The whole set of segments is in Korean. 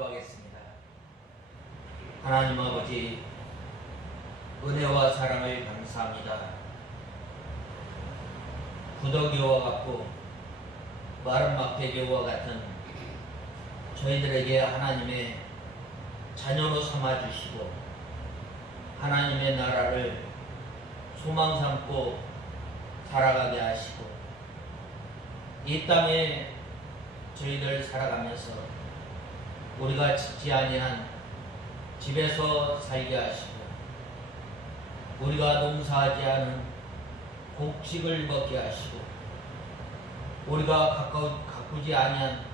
기도하겠습니다. 하나님 아버지, 은혜와 사랑을 감사합니다. 구더기와 같고 마른 막대기와 같은 저희들에게 하나님의 자녀로 삼아주시고 하나님의 나라를 소망 삼고 살아가게 하시고 이 땅에 저희들 살아가면서 우리가 짓지 아니한 집에서 살게 하시고 우리가 농사하지 않은 곡식을 먹게 하시고 우리가 가꾸지 아니한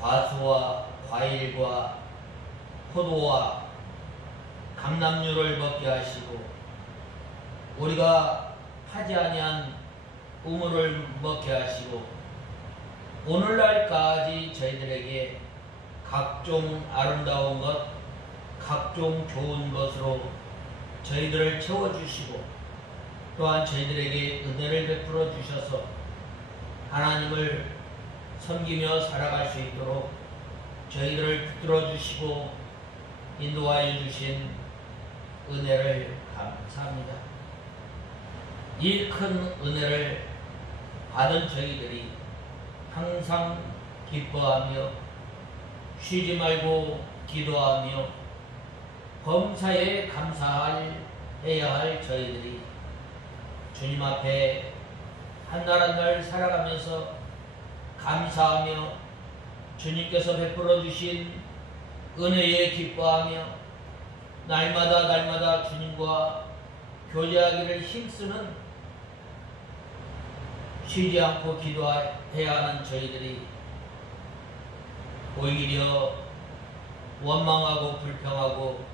과수와 과일과 포도와 감람류를 먹게 하시고 우리가 하지 아니한 우물을 먹게 하시고 오늘날까지 저희들에게 각종 아름다운 것, 각종 좋은 것으로 저희들을 채워주시고 또한 저희들에게 은혜를 베풀어 주셔서 하나님을 섬기며 살아갈 수 있도록 저희들을 붙들어 주시고 인도하여 주신 은혜를 감사합니다. 이 큰 은혜를 받은 저희들이 항상 기뻐하며 쉬지 말고 기도하며 범사에 감사해야 할 저희들이 주님 앞에 한 날 한 날 살아가면서 감사하며 주님께서 베풀어 주신 은혜에 기뻐하며 날마다 주님과 교제하기를 힘쓰는 쉬지 않고 기도해야 하는 저희들이 오히려 원망하고 불평하고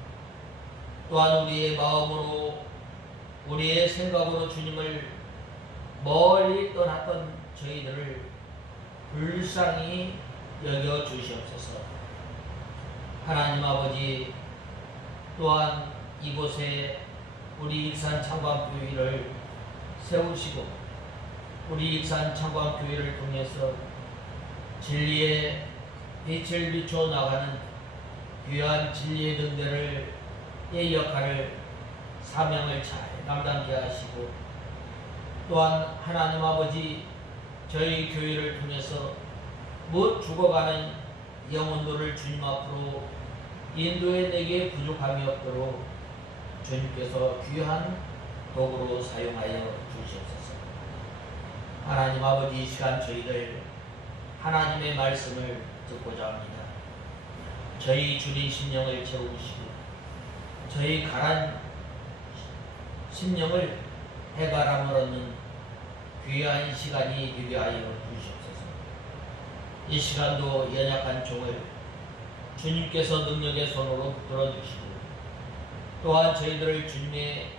또한 우리의 마음으로 우리의 생각으로 주님을 멀리 떠났던 저희들을 불쌍히 여겨 주시옵소서. 하나님 아버지, 또한 이곳에 우리 익산 창광교회를 세우시고 우리 익산 창광교회를 통해서 진리의 빛을 비춰 나가는 귀한 진리의 등대를 이 역할을 사명을 잘 감당케 하시고 또한 하나님 아버지 저희 교회를 통해서 못 죽어가는 영혼들을 주님 앞으로 인도해 내게 부족함이 없도록 주님께서 귀한 도구로 사용하여 주시옵소서. 하나님 아버지, 이 시간 저희들 하나님의 말씀을 듣고자 합니다. 저희 주린 심령을 채우시고 저희 가란 심령을 해바람을 얻는 귀한 시간이 되게 하여 주시옵소서. 이 시간도 연약한 종을 주님께서 능력의 손으로 붙들어 주시고 또한 저희들을 주님의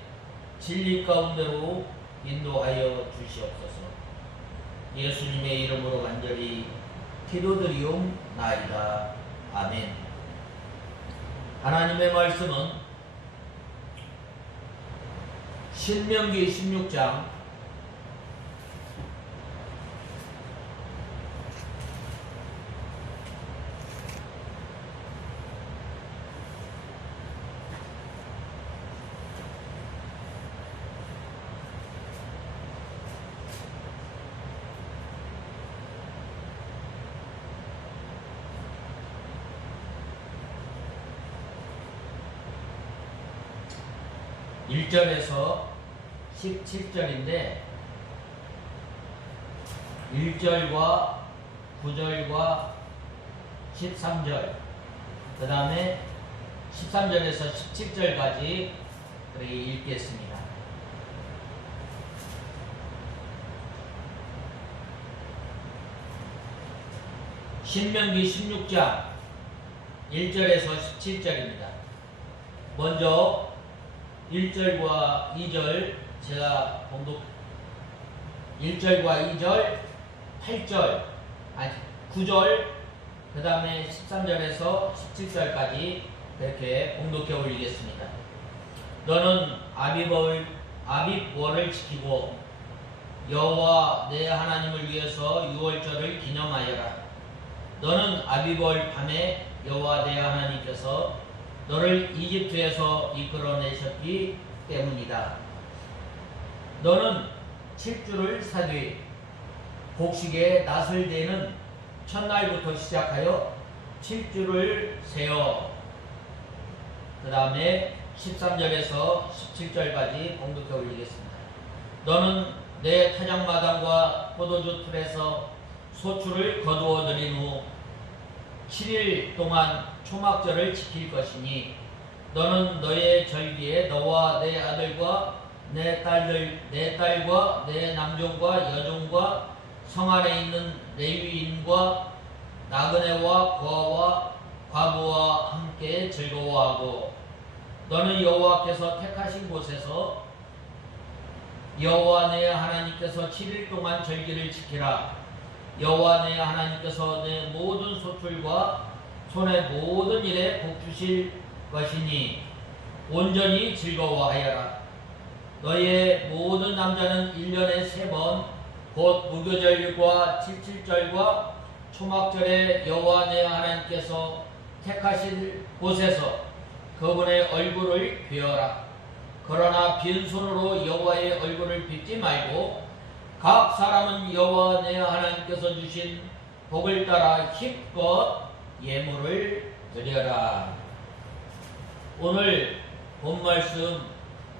진리 가운데로 인도하여 주시옵소서. 예수님의 이름으로 간절히 기도드리옵나이다. 아멘. 하나님의 말씀은 신명기 16장 1절에서 17절인데 1절과 9절과 13절 그 다음에 13절에서 17절까지 읽겠습니다. 신명기 16장 1절에서 17절입니다. 먼저 1절과 2절 제가 봉독 1절과 2절 8절 9절 그 다음에 13절에서 17절까지 이렇게 봉독해 올리겠습니다. 너는 아비월을 지키고 여호와 내 하나님을 위해서 유월절을 기념하여라. 너는 아비벌 밤에 여호와 내 하나님께서 너를 이집트에서 이끌어내셨기 때문이다. 너는 7주를 사되 곡식의 낫을 대는 첫날부터 시작하여 7주를 세어 그 다음에 13절에서 17절까지 봉독해 올리겠습니다. 너는 내 타작마당과 포도주 틀에서 소출을 거두어 들인 후 7일 동안 초막절을 지킬 것이니 너는 너의 절기에 너와 내 아들과 내 딸과 내 남종과 여종과 성 안에 있는 레위인과 나그네와 고아와 과부와 함께 즐거워하고 너는 여호와께서 택하신 곳에서 여호와 내 하나님께서 7일 동안 절기를 지키라. 여호와 내 하나님께서 내 모든 소출과 손의 모든 일에 복 주실 것이니 온전히 즐거워하여라. 너의 모든 남자는 1년에 3번 곧 무교절과 칠칠절과 초막절에 여호와 내 하나님께서 택하실 곳에서 그분의 얼굴을 뵈어라. 그러나 빈손으로 여호와의 얼굴을 뵙지 말고 각 사람은 여호와 내 하나님께서 주신 복을 따라 힘껏 예물을 드려라. 오늘 본 말씀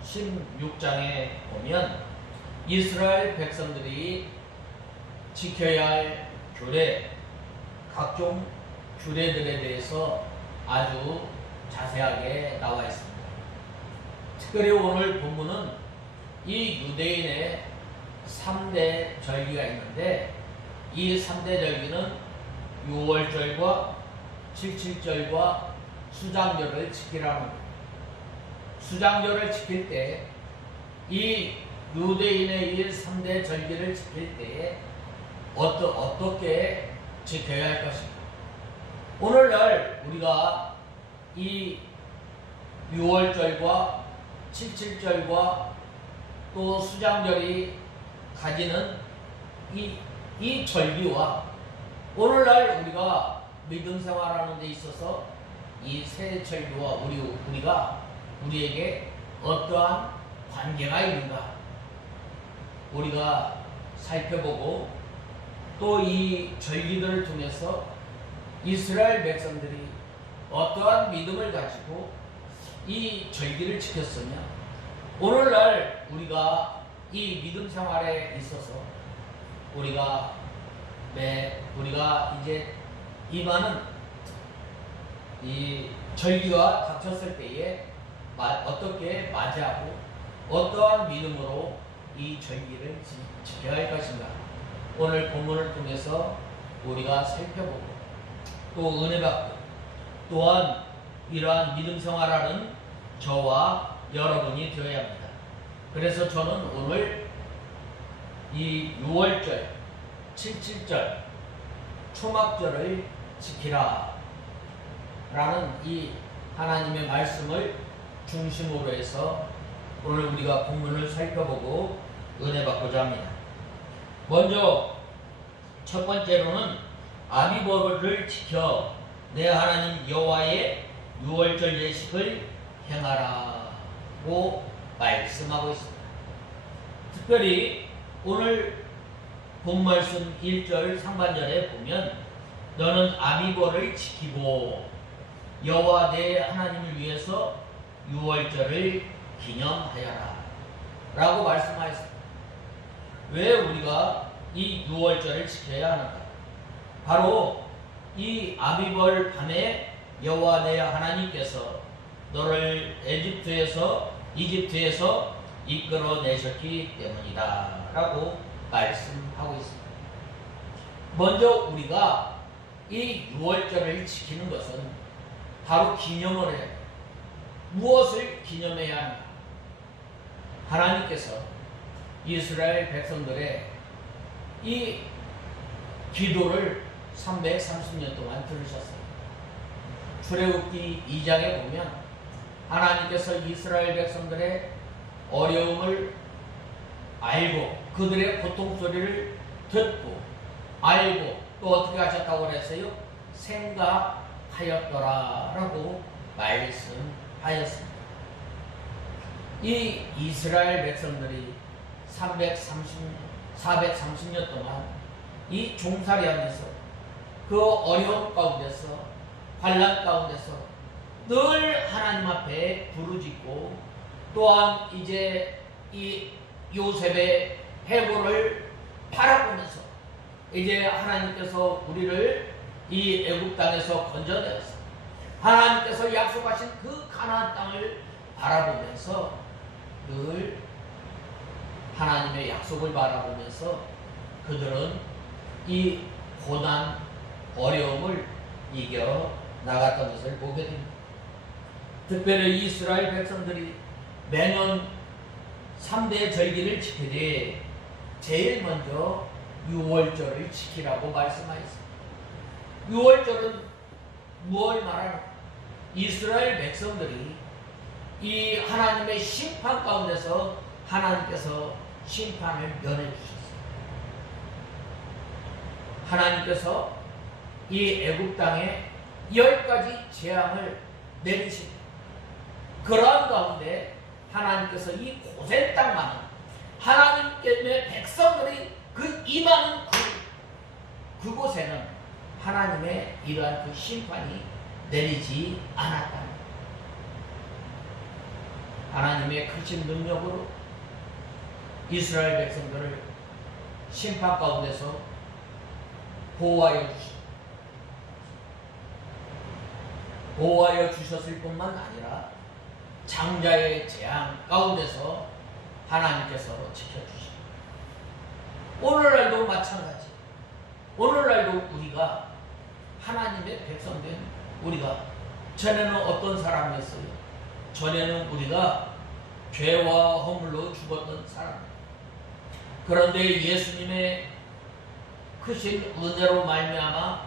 16장에 보면 이스라엘 백성들이 지켜야 할 규례, 각종 규례들에 대해서 아주 자세하게 나와 있습니다. 특별히 오늘 본문은 이 유대인의 3대 절기가 있는데 이 3대 절기는 6월절과 칠칠절과 수장절을 지키라는 겁니다. 수장절을 지킬 때 이 유대인의 이 3대 절기를 지킬 때에 어떻게 지켜야 할 것인가. 오늘날 우리가 이 6월절과 칠칠절과 또 수장절이 가지는 이 절기와 오늘날 우리가 믿음 생활하는 데 있어서 이 세 절기와 우리가 우리에게 어떠한 관계가 있는가 우리가 살펴보고 또 이 절기들을 통해서 이스라엘 백성들이 어떠한 믿음을 가지고 이 절기를 지켰으며 오늘날 우리가 이 믿음 생활에 있어서 우리가 이제 임하는 이 절기가 닥쳤을 때에 어떻게 맞이하고 어떠한 믿음으로 이 절기를 지켜야 할 것인가 오늘 본문을 통해서 우리가 살펴보고 또 은혜받고 또한 이러한 믿음 생활하는 저와 여러분이 되어야 합니다. 그래서 저는 오늘 이 6월절, 칠칠절, 초막절을 지키라 라는 이 하나님의 말씀을 중심으로 해서 오늘 우리가 본문을 살펴보고 은혜받고자 합니다. 먼저 첫 번째로는 아비벌을 지켜 내 하나님 여호와의 6월절 예식을 행하라고 말씀하고 있습니다. 특별히 오늘 본 말씀 1절 상반절에 보면 너는 아비벌을 지키고 여호와 내 하나님을 위해서 6월절을 기념하여라 라고 말씀하였습니다. 왜 우리가 이 6월절을 지켜야 하는가? 바로 이 아비벌 밤에 여호와 내 하나님께서 너를 이집트에서 이끌어내셨기 때문이다 라고 말씀하고 있습니다. 먼저 우리가 이 6월절을 지키는 것은 바로 기념을 해야 합니다. 무엇을 기념해야 하는가? 하나님께서 이스라엘 백성들의 이 기도를 330년 동안 들으셨어요. 출애굽기 2장에 보면 하나님께서 이스라엘 백성들의 어려움을 알고 그들의 고통 소리를 듣고 알고 또 어떻게 하셨다고 그랬어요? 생각하였더라라고 말씀하였습니다. 이 이스라엘 백성들이 430년 동안 이 종살이하면서 그 어려움 가운데서 환난 가운데서 늘 하나님 앞에 부르짖고 또한 이제 이 요셉의 해고를 바라보면서 이제 하나님께서 우리를 이 애굽 땅에서 건져내서 하나님께서 약속하신 그 가나안 땅을 바라보면서 늘 하나님의 약속을 바라보면서 그들은 이 고난 어려움을 이겨 나갔던 것을 보게 됩니다. 특별히 이스라엘 백성들이 매년 3대 절기를 지키되 제일 먼저 유월절을 지키라고 말씀하였습니다. 유월절은 무엇을 말하는? 이스라엘 백성들이 이 하나님의 심판 가운데서 하나님께서 심판을 면해 주셨어요. 하나님께서 이 애굽 땅에 10가지 재앙을 내리십니다. 그러한 가운데 하나님께서 이 고센 땅만은 하나님께의 백성들이 그 임하는 그곳에는 하나님의 이러한 그 심판이 내리지 않았다. 하나님의 크신 능력으로 이스라엘 백성들을 심판 가운데서 보호하여 주셨을 뿐만 아니라 장자의 재앙 가운데서 하나님께서 지켜주십니다. 오늘날도 마찬가지. 오늘날도 우리가 하나님의 백성된 우리가 전에는 어떤 사람이었어요? 전에는 우리가 죄와 허물로 죽었던 사람. 그런데 예수님의 크신 은혜로 말미암아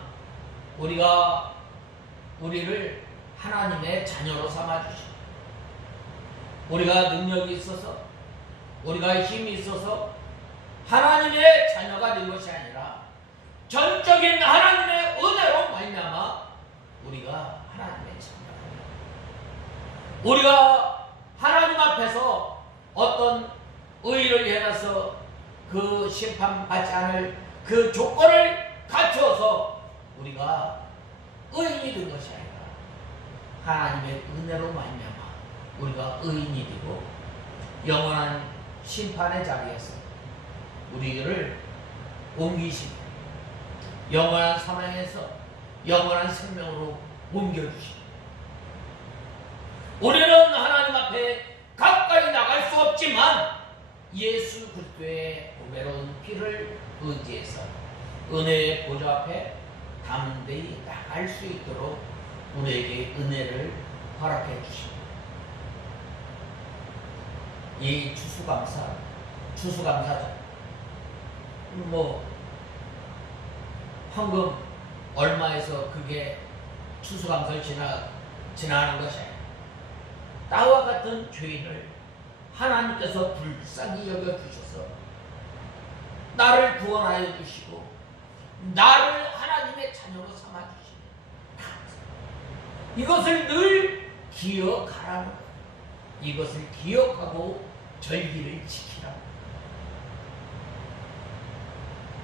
우리를 하나님의 자녀로 삼아 주십니다. 우리가 능력이 있어서 우리가 힘이 있어서 하나님의 자녀가 된 것이 아니라 전적인 하나님의 은혜로 말미암아 우리가 하나님의 자녀가 됩니다. 우리가 하나님 앞에서 어떤 의의를 행해서 그 심판받지 않을 그 조건을 갖춰서 우리가 의인이 된 것이 아니라 하나님의 은혜로 말미암아 우리가 의인이 되고 영원한 심판의 자리에서 우리를 옮기시고 영원한 사망에서 영원한 생명으로 옮겨주시고 우리는 하나님 앞에 가까이 나갈 수 없지만 예수 그리스도의 보배로운 피를 의지해서 은혜의 보좌 앞에 담대히 나갈 수 있도록 우리에게 은혜를 허락해 주십니다. 이 추수감사죠. 황금 얼마에서 그게 추수감사를 지나는 것이 아니라 나와 같은 죄인을 하나님께서 불쌍히 여겨주셔서 나를 구원하여 주시고 나를 하나님의 자녀로 삼아주시니 이것을 늘 기억하라는 것. 이것을 기억하고 절기를 지키라는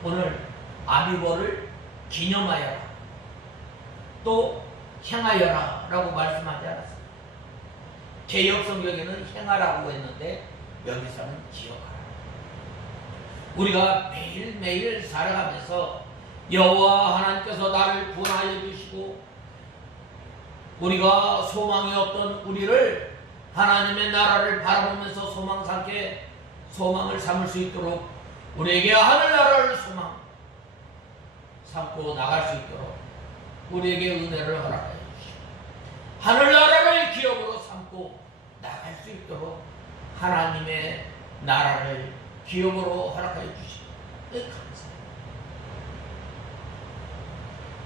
것. 오늘 아비벌을 기념하여라 또 행하여라 라고 말씀하지 않았습니다. 개역성경에는 행하라고 했는데 여기서는 기억하라. 우리가 매일매일 살아가면서 여호와 하나님께서 나를 구원하여 주시고 우리가 소망이 없던 우리를 하나님의 나라를 바라보면서 소망을 삼을 수 있도록 우리에게 하늘나라를 소망 삼고 나갈 수 있도록 우리에게 은혜를 허락하여 주시고 하늘나라를 기업으로 삼고 나갈 수 있도록 하나님의 나라를 기업으로 허락하여 주시고 감사합니다.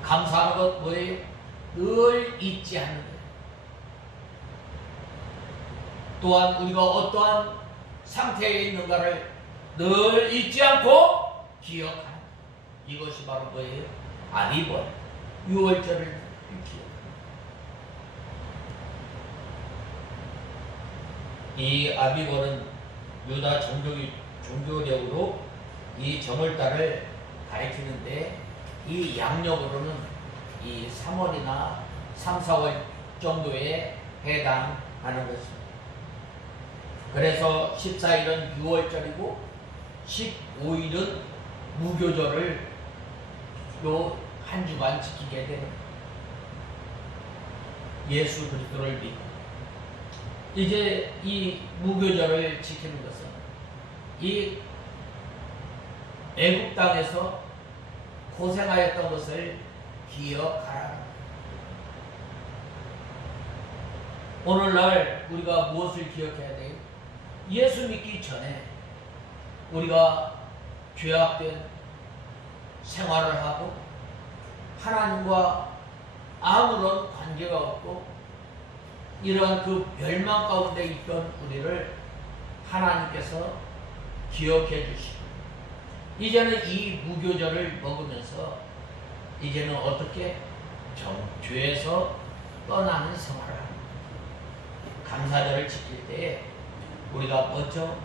감사하는 것 뭐예요? 늘 잊지 않는 거예요. 또한 우리가 어떠한 상태에 있는가를 늘 잊지 않고 기억하는 이것이 바로 뭐예요? 아비벌. 유월절을 기억합니다. 이 아비고는 유다 종교력으로 이 정월달을 가리키는데 이 양력으로는 이 3월이나 3, 4월 정도에 해당하는 것입니다. 그래서 14일은 유월절이고 15일은 무교절을 요 한 주간 지키게 되는 예수 그리스도를 믿고 이제 이 무교절을 지키는 것은 이 애국 땅에서 고생하였던 것을 기억하라. 오늘날 우리가 무엇을 기억해야 돼요? 예수 믿기 전에 우리가 죄악된 생활을 하고 하나님과 아무런 관계가 없고 이러한 그 멸망 가운데 있던 우리를 하나님께서 기억해 주시고 이제는 이 무교절을 먹으면서 이제는 어떻게 죄에서 떠나는 생활을 합니다. 감사절을 지킬 때에 우리가 먼저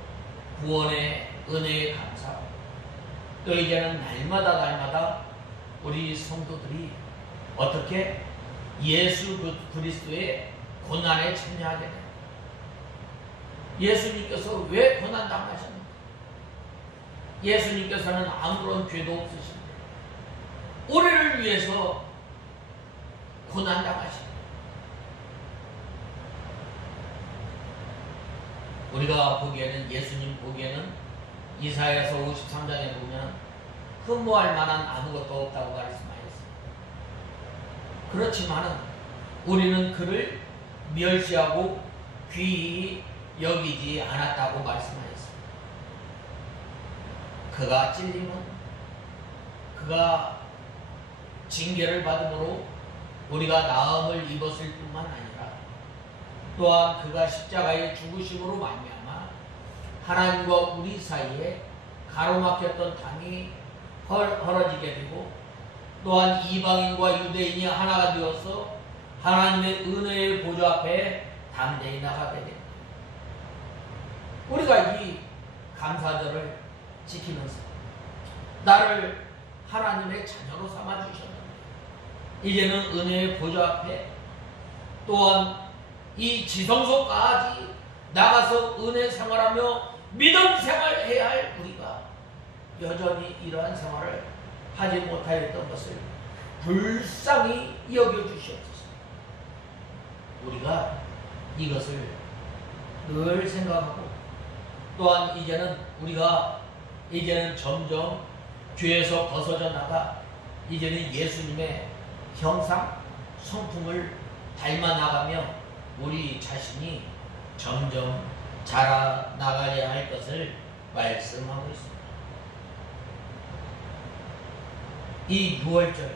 구원의 은혜에 감사하고 또 이제는 날마다 우리 성도들이 어떻게 예수 그리스도의 고난에 참여하게 됩니다. 예수님께서 왜 고난 당하셨는가? 예수님께서는 아무런 죄도 없으신데 우리를 위해서 고난 당하십니다. 우리가 보기에는 예수님 보기에는 이사야서 53장에 보면 흠모할 만한 아무것도 없다고 말씀하셨습니다. 그렇지만은 우리는 그를 멸시하고 귀히 여기지 않았다고 말씀하셨습니다. 그가 찔림은 그가 징계를 받음으로 우리가 나음을 입었을 뿐만 아니라 또한 그가 십자가의 죽으심으로 말미암아 하나님과 우리 사이에 가로막혔던 땅이 헐어지게 되고 또한 이방인과 유대인이 하나가 되어서 하나님의 은혜의 보좌 앞에 담대히 나가게 됩니다. 우리가 이 감사절을 지키면서 나를 하나님의 자녀로 삼아 주셨는데 이제는 은혜의 보좌 앞에 또한 이 지성소까지 나가서 은혜 생활하며 믿음 생활해야 할 우리가 여전히 이러한 생활을 하지 못하였던 것을 불쌍히 여겨주시옵소서. 우리가 이것을 늘 생각하고 또한 이제는 점점 죄에서 벗어져 나가 이제는 예수님의 형상, 성품을 닮아 나가며 우리 자신이 점점 자라나가야 할 것을 말씀하고 있습니다. 이 6월절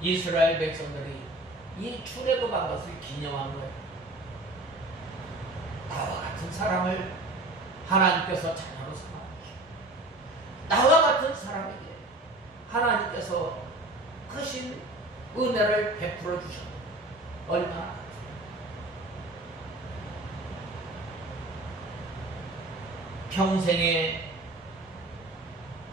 이스라엘 백성들이 이 출애굽한 것을 기념한 거예요. 나와 같은 사람을 하나님께서 자녀로 삼아주시고 나와 같은 사람에게 하나님께서 크신 은혜를 베풀어 주셨고 얼마나 평생에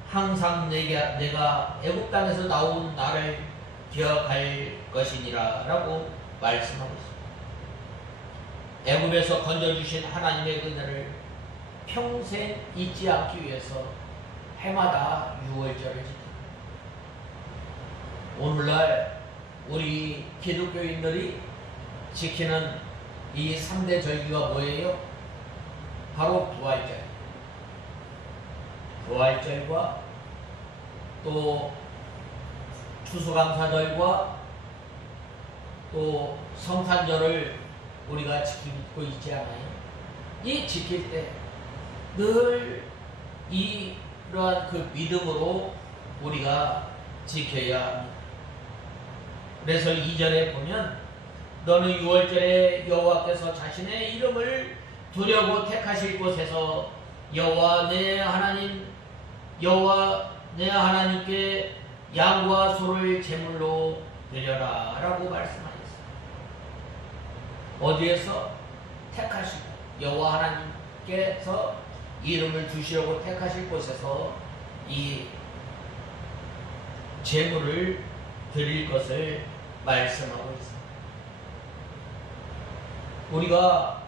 항상 내가 애국 땅에서 나온 나를 기억할 것이니라 라고 말씀하고 있습니다. 애국에서 건져주신 하나님의 은혜를 평생 잊지 않기 위해서 해마다 6월절을 지킵니다. 오늘날 우리 기독교인들이 지키는 이 3대 절기가 뭐예요? 바로 부활절. 부활절과 또 추수감사절과 또 성탄절을 우리가 지키고 있지 않아요? 이 지킬 때 늘 이러한 그 믿음으로 우리가 지켜야 합니다. 그래서 2절에 보면 너는 6월절에 여호와께서 자신의 이름을 두려고 택하실 곳에서 여호와 내 하나님께 양과 소를 제물로 드려라 라고 말씀하셨어요. 어디에서? 택하시고 여호와 하나님께서 이름을 두시려고 택하실 곳에서 이 제물을 드릴 것을 말씀하고 있습니다. 우리가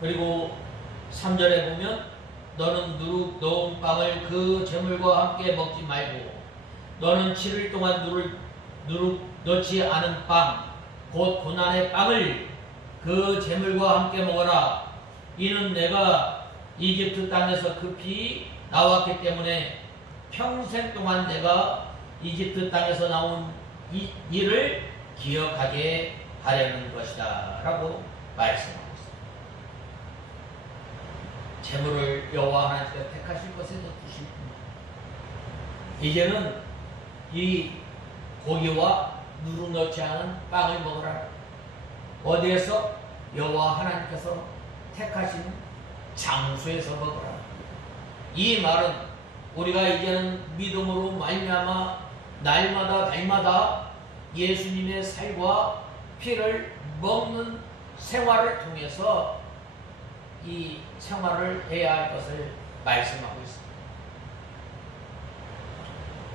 그리고 3절에 보면 너는 누룩 넣은 빵을 그 제물과 함께 먹지 말고 너는 7일 동안 누룩 넣지 않은 빵 곧 고난의 빵을 그 제물과 함께 먹어라. 이는 내가 이집트 땅에서 급히 나왔기 때문에 평생 동안 내가 이집트 땅에서 나온 이 일을 기억하게 하려는 것이다 라고 말씀하고 있습니다. 제물을 여호와 하나님께서 택하실 것에서 주실 겁니다. 이제는 이 고기와 누룩 넣지 않은 빵을 먹으라. 어디에서? 여호와 하나님께서 택하신 장소에서 먹으라. 이 말은 우리가 이제는 믿음으로 말미암아 날마다 달마다 예수님의 살과 피를 먹는 생활을 통해서 이 생활을 해야 할 것을 말씀하고 있습니다.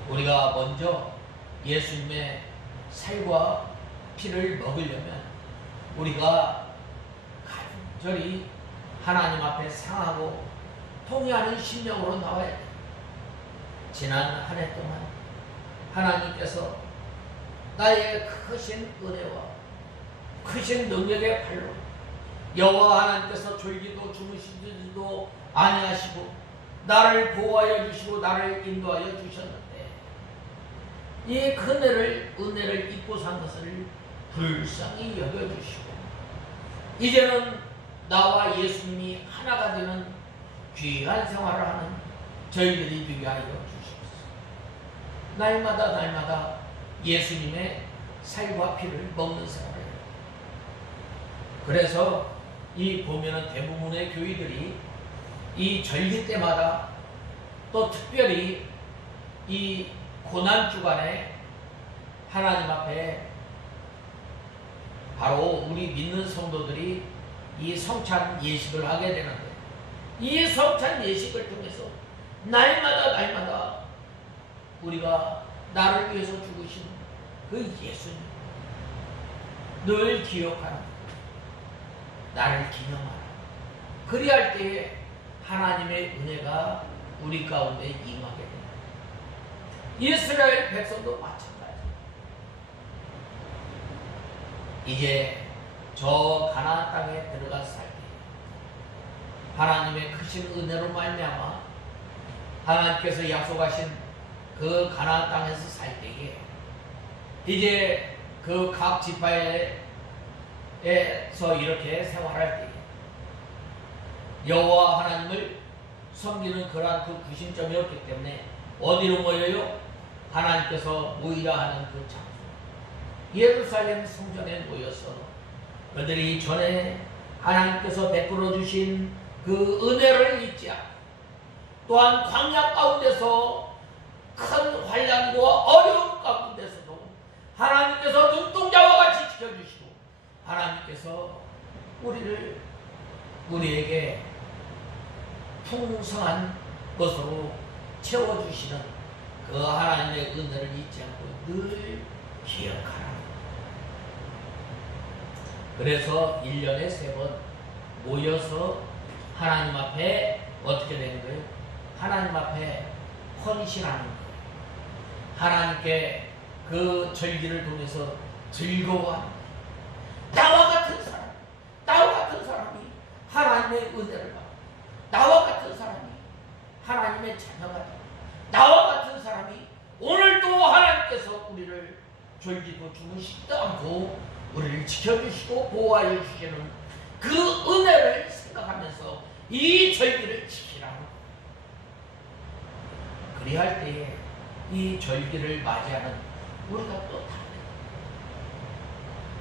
우리가 먼저 예수님의 살과 피를 먹으려면 우리가 간절히 하나님 앞에 상하고 통회하는 심령으로 나와야 돼요. 지난 한 해 동안 하나님께서 나의 크신 은혜와 크신 능력의 발로 여호와 하나님께서 졸기도 주무시지도 아니하시고 나를 보호하여 주시고 나를 인도하여 주셨는데 이 은혜를 잊고 산 것을 불쌍히 여겨주시고 이제는 나와 예수님이 하나가 되는 귀한 생활을 하는 저희들이 되게 하여 주시옵소서. 날마다 예수님의 살과 피를 먹는 생활을 해요. 그래서 이 보면은 대부분의 교회들이 이 절기 때마다 또 특별히 이 고난 주간에 하나님 앞에 바로 우리 믿는 성도들이 이 성찬 예식을 하게 되는데 이 성찬 예식을 통해서 날마다 우리가 나를 위해서 죽으신 그 예수님 늘 기억하라. 나를 기념하라. 그리할 때에 하나님의 은혜가 우리 가운데 임하게 됩니다. 이스라엘 백성도 마찬가지. 이제 저 가나안 땅에 들어가 살 때 하나님의 크신 은혜로 말미암아 하나님께서 약속하신 그 가나안 땅에서 살 때에 이제 그 각 지파에서 이렇게 생활할 때에 여호와 하나님을 섬기는 그러한 그 구심점이 없기 때문에 어디로 모여요? 하나님께서 모이라 하는 그 장소 예루살렘 성전에 모여서 그들이 전에 하나님께서 베풀어 주신 그 은혜를 잊지 않고 또한 광야 가운데서 큰 환난과 어려움 가운데서도 하나님께서 눈동자와 같이 지켜주시고 하나님께서 우리에게 풍성한 것으로 채워주시는 그 하나님의 은혜를 잊지 않고 늘 기억하라. 그래서 1년에 3번 모여서 하나님 앞에 어떻게 되는 거예요? 하나님 앞에 헌신하는 거예요. 하나님께 그 절기를 통해서 즐거워하는 거예요. 나와 같은 사람이 하나님의 은혜를 받고 나와 같은 사람이 하나님의 자녀가 되고 나와 같은 사람이 오늘도 하나님께서 우리를 졸지도 주무시지도 않고 우리를 지켜주시고 보호하여 주시는 그 은혜를 생각하면서 이 절기를 지키라고. 그리할 때에 이 절기를 맞이하는 우리가 또 다릅니다.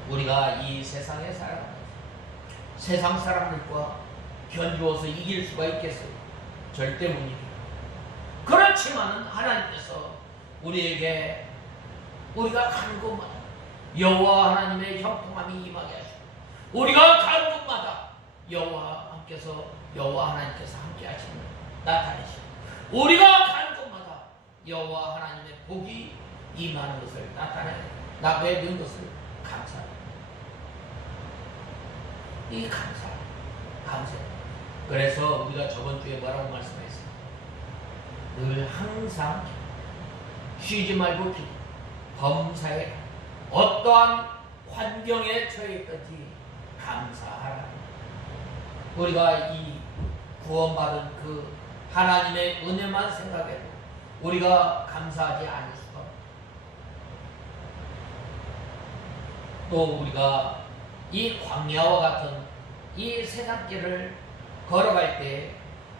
우리가 이 세상에 살아가면서 세상 사람들과 견주어서 이길 수가 있겠어요? 절대 못 이겨요. 그렇지만 하나님께서 우리에게 우리가 가는 곳마다 여호와 하나님의 형통함이 임하게 하시고, 우리가 가는 곳마다 여호와 하나님께서 함께 하시는 나타내시고, 우리가 가는 곳마다 여호와 하나님의 복이 임하는 것을 나타내는 것을 감사합니다. 이 감사. 그래서 우리가 저번 주에 뭐라고 말씀했어요? 늘 항상 쉬지 말고 기도, 범사에 어떠한 환경에 처해 있든지 감사하라. 우리가 이 구원받은 그 하나님의 은혜만 생각해도 우리가 감사하지 않을 수가 없다. 또 우리가 이 광야와 같은 이 세상길을 걸어갈 때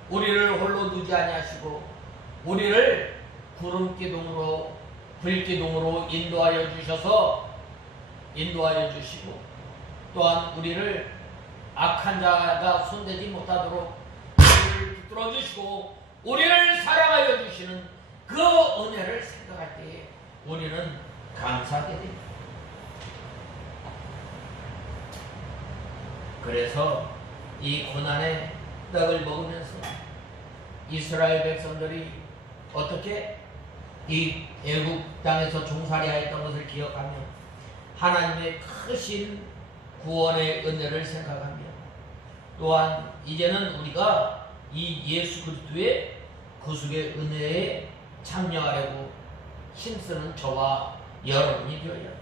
우리를 홀로 두지 아니하시고 우리를 구름기둥으로 불기둥으로 인도하여 주시고, 또한 우리를 악한 자가 손대지 못하도록 우리를 붙들어 주시고 우리를 사랑하여 주시는 그 은혜를 생각할 때에 우리는 감사하게 됩니다. 그래서 이 고난의 떡을 먹으면서 이스라엘 백성들이 어떻게 이 애굽 땅에서 종살이하였던 것을 기억하며 하나님의 크신 구원의 은혜를 생각하며, 또한 이제는 우리가 이 예수 그리스도의 구속의 은혜에 참여하려고 힘쓰는 저와 여러분이 되어야 합니다.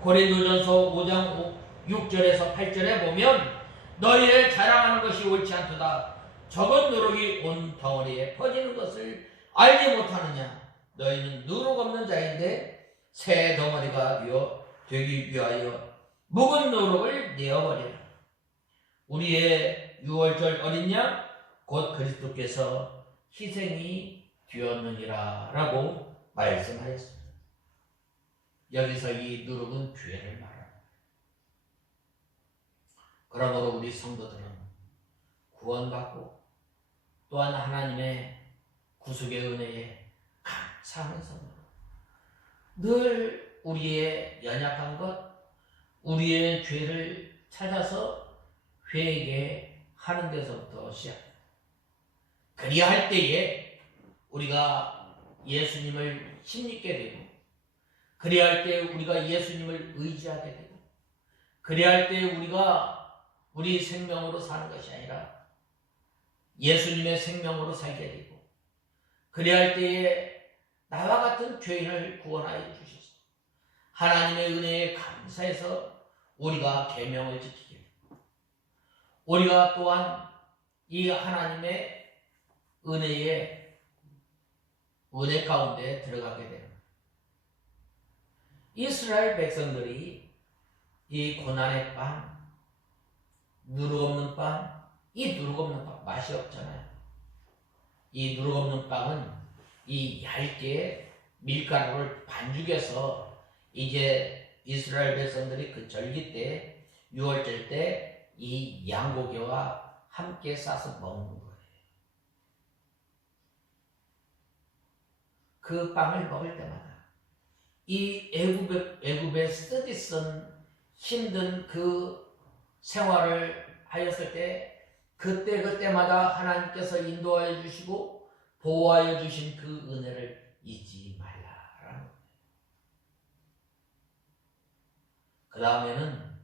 고린도전서 5장 6절에서 8절에 보면 너희의 자랑하는 것이 옳지 않도다. 적은 누룩이 온 덩어리에 퍼지는 것을 알지 못하느냐. 너희는 누룩 없는 자인데 새 덩어리가 되기 위하여 묵은 누룩을 내어버리라. 우리의 유월절 어린 양 곧 그리스도께서 희생이 되었느니라 라고 말씀하였습니다. 여기서 이 누룩은 죄를 말합니다. 그러므로 우리 성도들은 구원받고 또한 하나님의 구속의 은혜에 감사하면서 늘 우리의 연약한 것, 우리의 죄를 찾아서 회개하는 데서부터 시작합니다. 그리할 때에 우리가 예수님을 힘입게 되고, 그리할 때 우리가 예수님을 의지하게 되고, 그리할 때 우리가 우리 생명으로 사는 것이 아니라 예수님의 생명으로 살게 되고, 그리할 때에 나와 같은 죄인을 구원하여 주셔서 하나님의 은혜에 감사해서 우리가 계명을 지키게 되고, 우리가 또한 이 하나님의 은혜 가운데 들어가게 됩니다. 이스라엘 백성들이 이 고난의 빵, 누룩 없는 빵, 이 누룩 없는 빵 맛이 없잖아요. 이 누룩 없는 빵은 이 얇게 밀가루를 반죽해서 이제 이스라엘 백성들이 그 절기 때, 유월절 때 이 양고기와 함께 싸서 먹는 거예요. 그 빵을 먹을 때마다 이 애굽의 쓰디쓴 힘든 그 생활을 하였을 때 그때마다 하나님께서 인도하여 주시고 보호하여 주신 그 은혜를 잊지 말라라는 거예요. 그 다음에는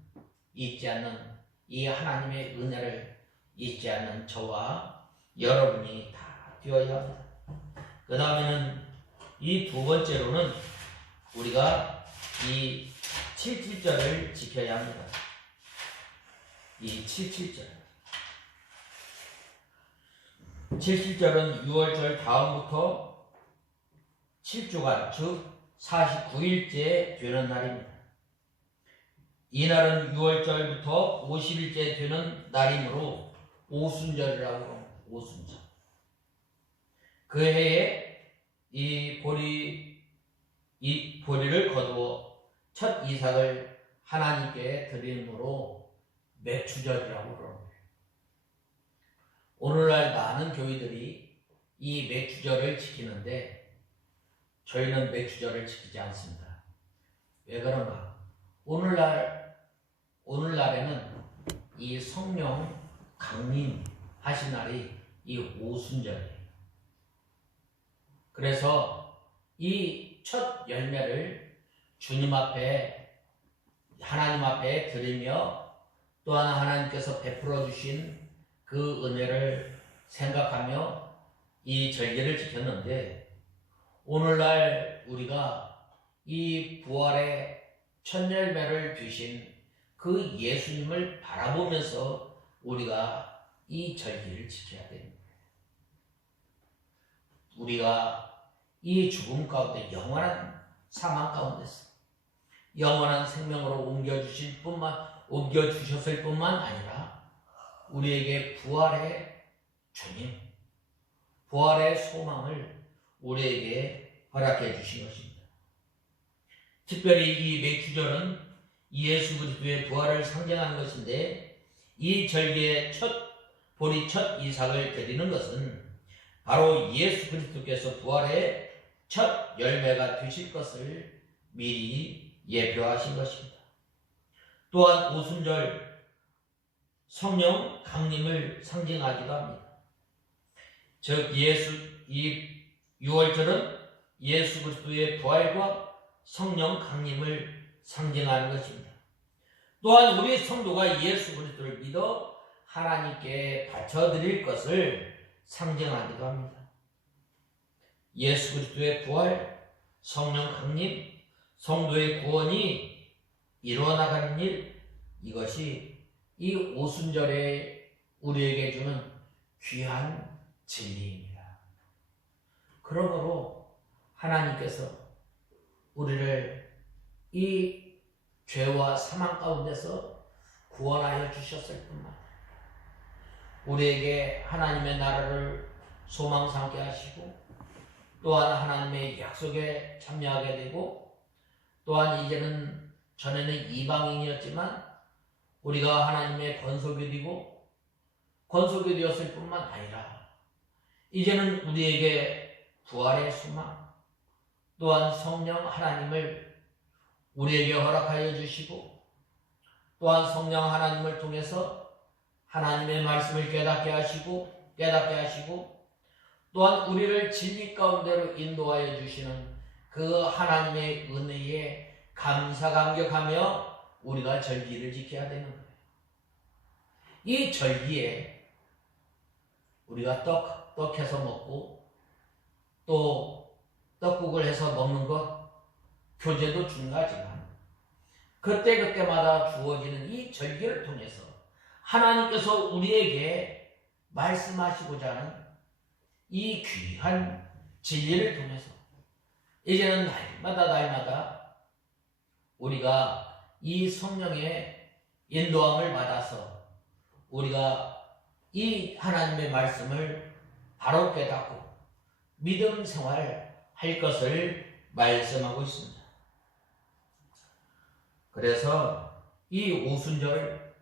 잊지 않는 이 하나님의 은혜를 잊지 않는 저와 여러분이 다 되어야 합니다. 그 다음에는 이 두 번째로는 우리가 이 77절을 지켜야 합니다. 이 77절. 77절은 6월절 다음부터 7주간, 즉 49일째 되는 날입니다. 이날은 6월절부터 50일째 되는 날이므로 오순절이라고 합니다. 오순절. 그 해에 이 보리를 거두어 첫 이삭을 하나님께 드림으로 매추절이라고 그럽니다. 오늘날 많은 교회들이 이 매추절을 지키는데 저희는 매추절을 지키지 않습니다. 왜 그런가? 오늘날에는 이 성령 강림 하신 날이 이 오순절이에요. 그래서 이 첫 열매를 주님 앞에, 하나님 앞에 드리며 또한 하나님께서 베풀어 주신 그 은혜를 생각하며 이 절기를 지켰는데, 오늘날 우리가 이 부활의 첫 열매를 주신 그 예수님을 바라보면서 우리가 이 절기를 지켜야 됩니다. 우리가 이 죽음 가운데 영원한 사망 가운데서 영원한 생명으로 옮겨주셨을 뿐만 아니라 우리에게 부활의 주님, 부활의 소망을 우리에게 허락해 주신 것입니다. 특별히 이 맥주절은 예수 그리스도의 부활을 상징하는 것인데, 이 절기의 보리 첫 이삭을 드리는 것은 바로 예수 그리스도께서 부활의 첫 열매가 되실 것을 미리 예표하신 것입니다. 또한 오순절 성령 강림을 상징하기도 합니다. 즉 이 6월절은 예수 그리스도의 부활과 성령 강림을 상징하는 것입니다. 또한 우리 성도가 예수 그리스도를 믿어 하나님께 바쳐드릴 것을 상징하기도 합니다. 예수 그리스도의 부활, 성령 강림, 성도의 구원이 이루어나가는 일, 이것이 이 오순절에 우리에게 주는 귀한 진리입니다. 그러므로 하나님께서 우리를 이 죄와 사망 가운데서 구원하여 주셨을 뿐만 아니라 우리에게 하나님의 나라를 소망 삼게 하시고, 또한 하나님의 약속에 참여하게 되고, 또한 이제는 전에는 이방인이었지만 우리가 하나님의 건속이 되었을 뿐만 아니라 이제는 우리에게 부활의 소망, 또한 성령 하나님을 우리에게 허락하여 주시고, 또한 성령 하나님을 통해서 하나님의 말씀을 깨닫게 하시고 또한 우리를 진리 가운데로 인도하여 주시는 그 하나님의 은혜에 감사감격하며 우리가 절기를 지켜야 되는 거예요. 이 절기에 우리가 떡 해서 먹고 또 떡국을 해서 먹는 것, 교제도 중요하지만 그때그때마다 주어지는 이 절기를 통해서 하나님께서 우리에게 말씀하시고자 하는 이 귀한 진리를 통해서 이제는 날마다 우리가 이 성령의 인도함을 받아서 우리가 이 하나님의 말씀을 바로 깨닫고 믿음 생활할 것을 말씀하고 있습니다. 그래서 이 오순절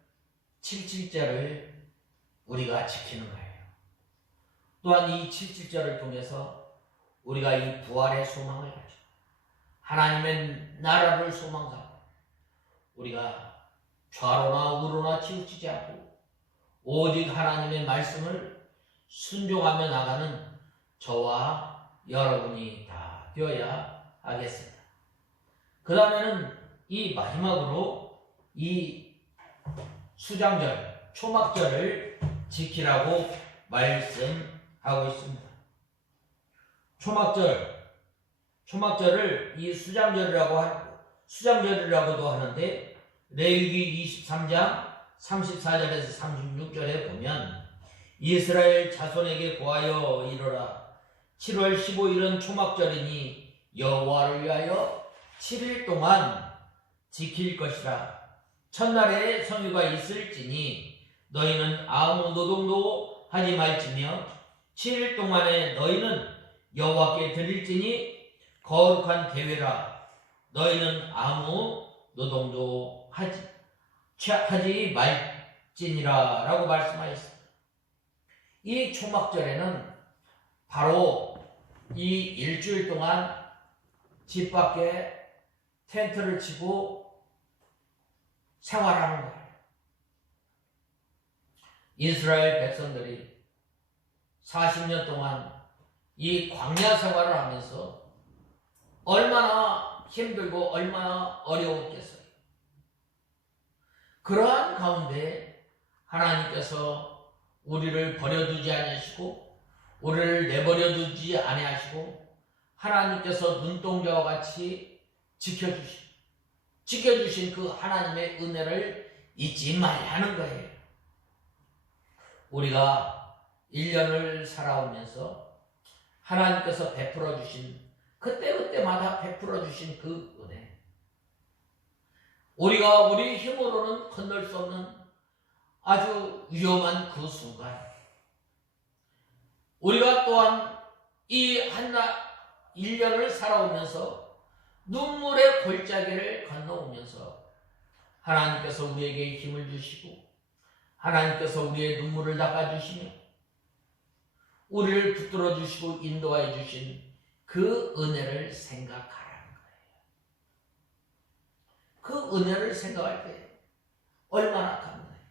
77절을 우리가 지키는 거예요. 또한 이 77절을 통해서 우리가 이 부활의 소망을 가지고 하나님의 나라를 소망하고 우리가 좌로나 우로나 치우치지 않고 오직 하나님의 말씀을 순종하며 나가는 저와 여러분이 다 되어야 하겠습니다. 그 다음에는 이 마지막으로 이 수장절, 초막절을 지키라고 말씀하고 있습니다. 초막절을 이 수장절이라고도 하는데, 레위기 23장 34절에서 36절에 보면 이스라엘 자손에게 고하여 이르라. 7월 15일은 초막절이니 여호와를 위하여 7일 동안 지킬 것이라. 첫날에 성유가 있을지니 너희는 아무 노동도 하지 말지며 7일 동안에 너희는 여호와께 드릴지니 거룩한 대회라. 너희는 아무 노동도 하지 말지니라 라고 말씀하셨습니다. 이 초막절에는 바로 이 일주일 동안 집 밖에 텐트를 치고 생활하는 거예요. 이스라엘 백성들이 40년 동안 이 광야 생활을 하면서 얼마나 힘들고 얼마나 어려웠겠어요. 그러한 가운데 하나님께서 우리를 버려두지 아니하시고 우리를 내버려두지 아니하시고 하나님께서 눈동자와 같이 지켜주신 그 하나님의 은혜를 잊지 말라는 거예요. 우리가 1년을 살아오면서 하나님께서 베풀어 주신 그때마다 베풀어 주신 그 은혜, 우리가 우리 힘으로는 건널 수 없는 아주 위험한 그 순간, 우리가 또한 이 1년을 살아오면서 눈물의 골짜기를 건너오면서 하나님께서 우리에게 힘을 주시고 하나님께서 우리의 눈물을 닦아주시며 우리를 붙들어 주시고 인도하여 주신 그 은혜를 생각하라는 거예요. 그 은혜를 생각할 때 얼마나 감사해요.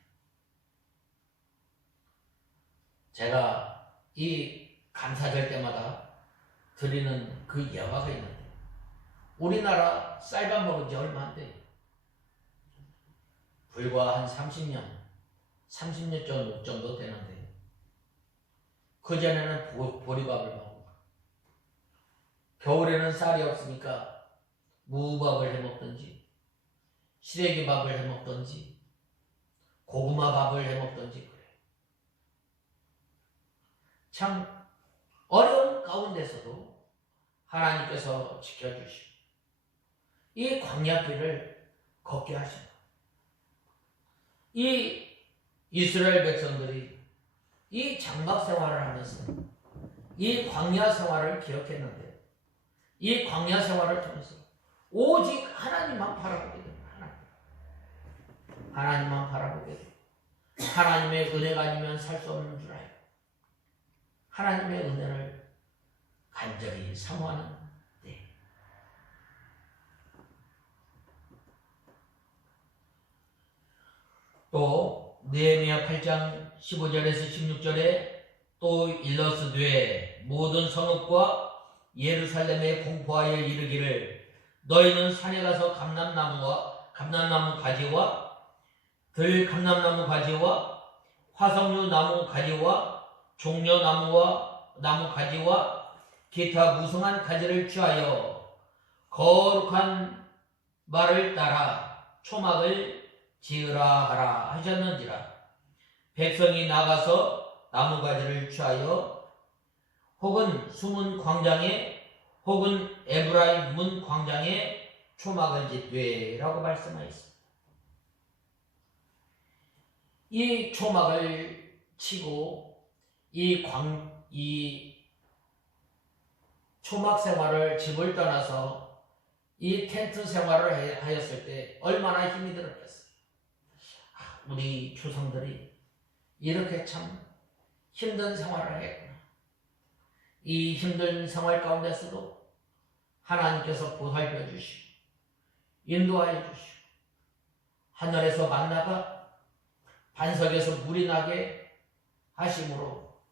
제가 이 감사절 때마다 드리는 그 예화가 있는데, 우리나라 쌀밥 먹은 지 얼마 안 돼요. 불과 한 30년 정도 되는데, 그전에는 보리밥을 먹고 겨울에는 쌀이 없으니까 무밥을 해먹든지 시래기밥을 해먹든지 고구마밥을 해먹든지 그래요. 참 어려운 가운데서도 하나님께서 지켜주시고 이 광야길을 걷게 하신다. 이 이스라엘 백성들이 이 장막 생활을 하면서 이 광야 생활을 기억했는데, 이 광야 생활을 통해서 오직 하나님만 바라보게 됩니다. 하나님만 바라보게 됩니다. 하나님의 은혜가 아니면 살 수 없는 줄 알고 하나님의 은혜를 간절히 사모하는 때, 또 느헤미야 8장 15절에서 16절에 또 일러스되 모든 성읍과 예루살렘에 공포하여 이르기를 너희는 산에 가서 감람나무 가지와 들감람나무 가지와 화석류 나무 가지와 종려나무와 나무 가지와 기타 무성한 가지를 취하여 거룩한 말을 따라 초막을 지으라 하라 하셨는지라. 백성이 나가서 나무가지를 취하여 혹은 숨은 광장에 혹은 에브라임 문 광장에 초막을 짓되 라고 말씀하였습니다. 이 초막을 치고 이 초막 생활을 집을 떠나서 이 텐트 생활을 하였을 때 얼마나 힘이 들었겠어요. 우리 조상들이 이렇게 참 힘든 생활을 하겠구나. 이 힘든 생활 가운데서도 하나님께서 보살펴 주시고 인도하여 주시고 하늘에서 만나가 반석에서 물이 나게 하심으로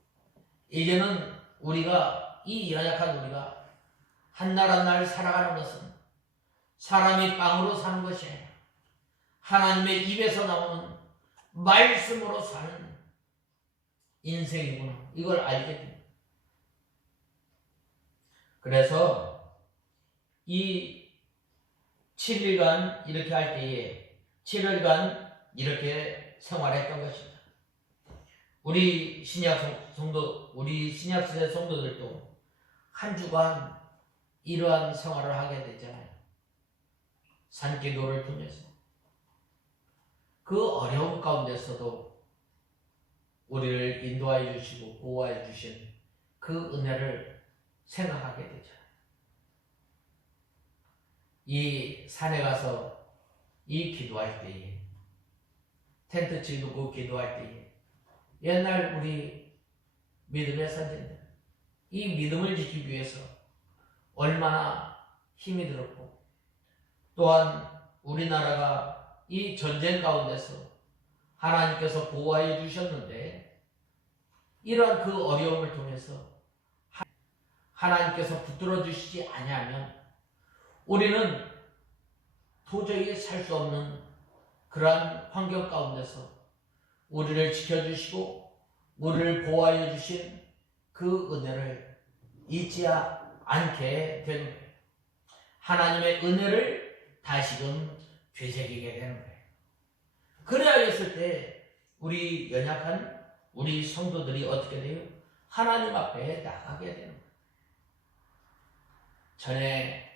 이제는 우리가 이 연약한 우리가 한 날 한 날 살아가는 것은 사람이 빵으로 사는 것이 아니라 하나님의 입에서 나오는 말씀으로 사는 인생이구나. 이걸 알게 됩니다. 그래서 이 7일간 이렇게 할 때에 7일간 이렇게 생활했던 것입니다. 우리 신약시대 성도들도 한 주간 이러한 생활을 하게 되잖아요. 산기도를 통해서 그 어려움 가운데서도 우리를 인도하여 주시고 보호하여 주신 그 은혜를 생각하게 되잖아요. 이 산에 가서 이 기도할 때에 텐트 치고 기도할 때에 옛날 우리 믿음의 선생들 이 믿음을 지키기 위해서 얼마나 힘이 들었고 또한 우리나라가 이 전쟁 가운데서 하나님께서 보호하여 주셨는데, 이러한 그 어려움을 통해서 하나님께서 붙들어 주시지 아니하면 우리는 도저히 살 수 없는 그러한 환경 가운데서 우리를 지켜주시고 우리를 보호하여 주신 그 은혜를 잊지 않게 되는 거예요. 하나님의 은혜를 다시금 되새기게 되는 거예요. 그래야 했을 때 우리 연약한 우리 성도들이 어떻게 돼요? 하나님 앞에 나가게 되는 거예요. 전에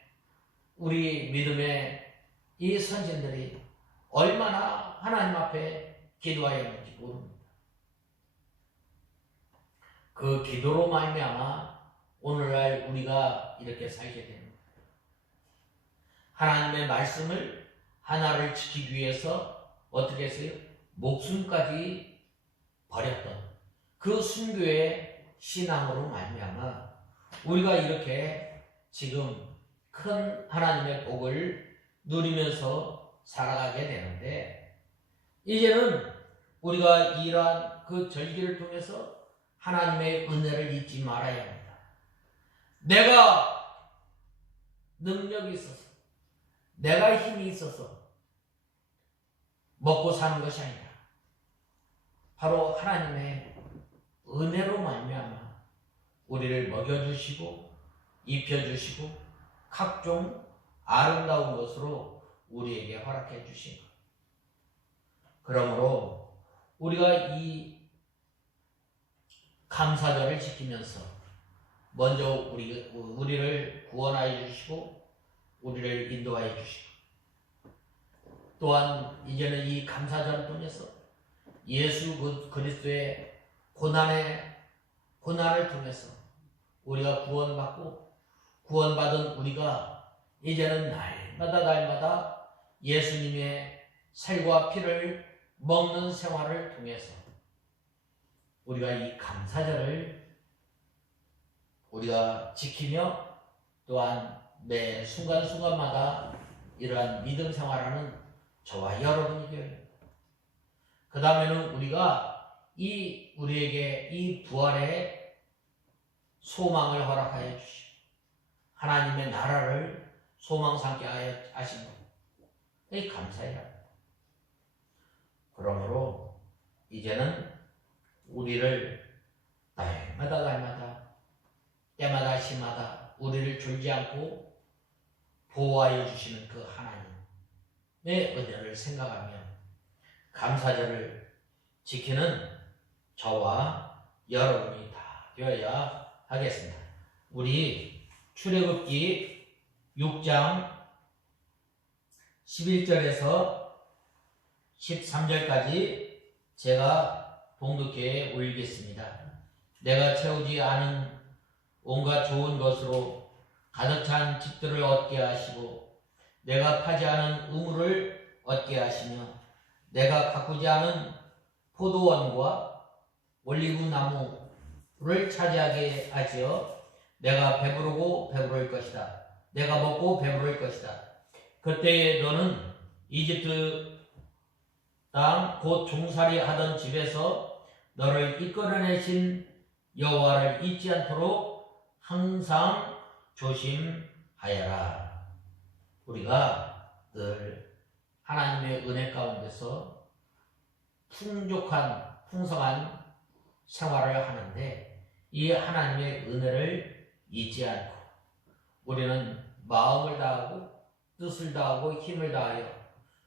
우리 믿음의 이 선진들이 얼마나 하나님 앞에 기도하였는지 모릅니다. 그 기도로 말미암아 오늘날 우리가 이렇게 살게 되는 거예요. 하나님의 말씀을 하나를 지키기 위해서 어떻게 했어요? 목숨까지 버렸던 그 순교의 신앙으로 말미암아 우리가 이렇게 지금 큰 하나님의 복을 누리면서 살아가게 되는데, 이제는 우리가 이러한 그 절기를 통해서 하나님의 은혜를 잊지 말아야 합니다. 내가 능력이 있어서, 내가 힘이 있어서 먹고 사는 것이 아니라 바로 하나님의 은혜로 말미암아 우리를 먹여주시고 입혀주시고 각종 아름다운 것으로 우리에게 허락해 주신 것. 그러므로 우리가 이 감사절을 지키면서 먼저 우리를 구원하여 주시고 우리를 인도하여 주시고, 또한 이제는 이 감사절을 통해서 예수 그리스도의 고난을 통해서 우리가 구원받은 우리가 이제는 날마다 예수님의 살과 피를 먹는 생활을 통해서 우리가 이 감사절을 우리가 지키며, 또한 매 순간순간마다 이러한 믿음 생활하는 저와 여러분이 되어야 합니다. 그 다음에는 우리가 우리에게 이 부활의 소망을 허락하여 주시고 하나님의 나라를 소망 삼게 하신 것, 이 감사해야 합니다. 그러므로 이제는 우리를 날마다 때마다 시마다 우리를 졸지 않고 보호하여 주시는 그 하나님의 은혜를 생각하며 감사절을 지키는 저와 여러분이 다 되어야 하겠습니다. 우리 출애굽기 6장 11절에서 13절까지 제가 봉독해 올리겠습니다. 내가 채우지 않은 온갖 좋은 것으로 가득 찬 집들을 얻게 하시고 내가 파지 않은 우물을 얻게 하시며 내가 가꾸지 않은 포도원과 올리브 나무를 차지하게 하지어 내가 배부르고 배부를 것이다. 내가 먹고 배부를 것이다. 그때에 너는 이집트 땅 곧 종살이 하던 집에서 너를 이끌어내신 여호와를 잊지 않도록 항상 조심하여라. 우리가 늘 하나님의 은혜 가운데서 풍성한 생활을 하는데 이 하나님의 은혜를 잊지 않고 우리는 마음을 다하고 뜻을 다하고 힘을 다하여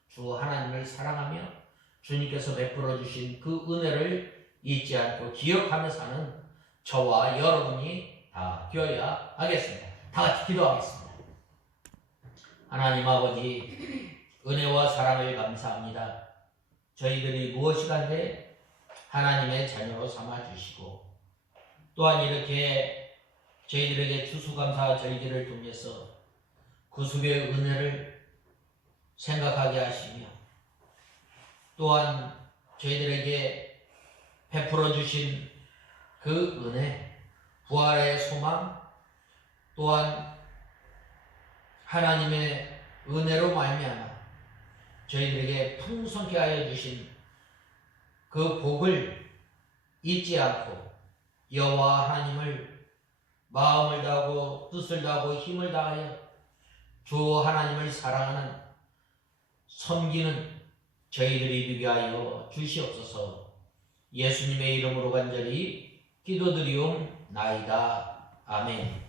주 하나님을 사랑하며 주님께서 베풀어 주신 그 은혜를 잊지 않고 기억하며 사는 저와 여러분이 다 되어야 하겠습니다. 다 같이 기도하겠습니다. 하나님 아버지, 은혜와 사랑을 감사합니다. 저희들이 무엇이간데 하나님의 자녀로 삼아주시고 또한 이렇게 저희들에게 추수감사 절기를 통해서 구속의 은혜를 생각하게 하시며 또한 저희들에게 베풀어 주신 그 은혜, 부활의 소망, 또한 하나님의 은혜로 말미암아 저희들에게 풍성케 하여 주신 그 복을 잊지 않고 여호와 하나님을 마음을 다하고 뜻을 다하고 힘을 다하여 주 하나님을 사랑하는 섬기는 저희들이 되게 하여 주시옵소서. 예수님의 이름으로 간절히 기도드리옵나이다. 아멘.